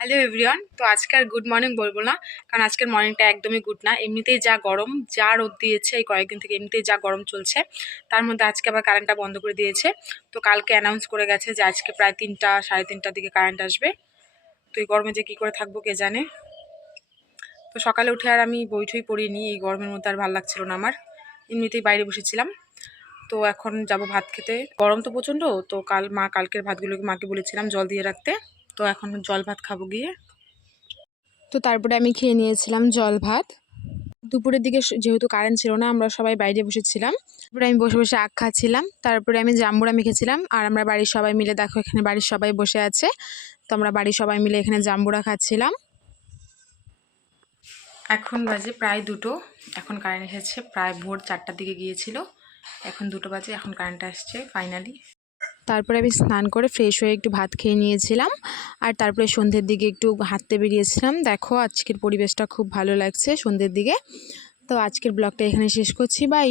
Hello everyone তো আজকে আর good morning বলব না, কারণ আজকের মর্নিংটা একদমই গুড না। এমনিতেই যা গরম, যা রোদ দিয়েছে এই কয়েকদিন থেকে এমনিতেই যা গরম চলছে, তার মধ্যে আজকে আবার কারেন্টটা বন্ধ করে দিয়েছে। তো কালকে অ্যানাউন্স করে গেছে যে আজকে প্রায় তিনটা, সাড়ে তিনটার দিকে কারেন্ট আসবে। তো এই গরমে যে কী করে থাকব কে জানে? তো সকালে উঠে আর আমি বই বইঠই পড়িনি, এই গরমের মধ্যে আর ভালো লাগছিল না আমার। এমনিতেই বাইরে বসেছিলাম। তো এখন যাব ভাত খেতে। গরম তো প্রচণ্ড, তো কাল মা কালকের ভাতগুলোকে মাকে বলেছিলাম জল দিয়ে রাখতে। তো এখন জল ভাত খাব গিয়ে। তো তারপরে আমি খেয়ে নিয়েছিলাম জল ভাত। দুপুরের দিকে যেহেতু কারেন্ট ছিল না আমরা সবাই বাইরে বসেছিলাম। তারপরে আমি বসে বসে আখ খাচ্ছিলাম। তারপরে আমি জাম্বুরা মেখেছিলাম আর আমরা বাড়ির সবাই মিলে দেখো এখানে বাড়ির সবাই বসে আছে। তো আমরা বাড়ির সবাই মিলে এখানে জাম্বুরা খাচ্ছিলাম। এখন বাজে প্রায় দুটো। এখন কারেন্ট এসেছে প্রায় ভোর চারটার দিকে গিয়েছিল। এখন দুটো বাজে এখন কারেন্ট আসছে ফাইনালি তারপরে আমি স্নান করে ফ্রেশ হয়ে একটু ভাত খেয়ে নিয়েছিলাম। আর তারপরে সন্ধ্যের দিকে একটু হাঁটতে বেরিয়েছিলাম। দেখো আজকের পরিবেশটা খুব ভালো লাগছে সন্ধ্যের দিকে। তো আজকের ব্লগটা এখানে শেষ করছি। বাই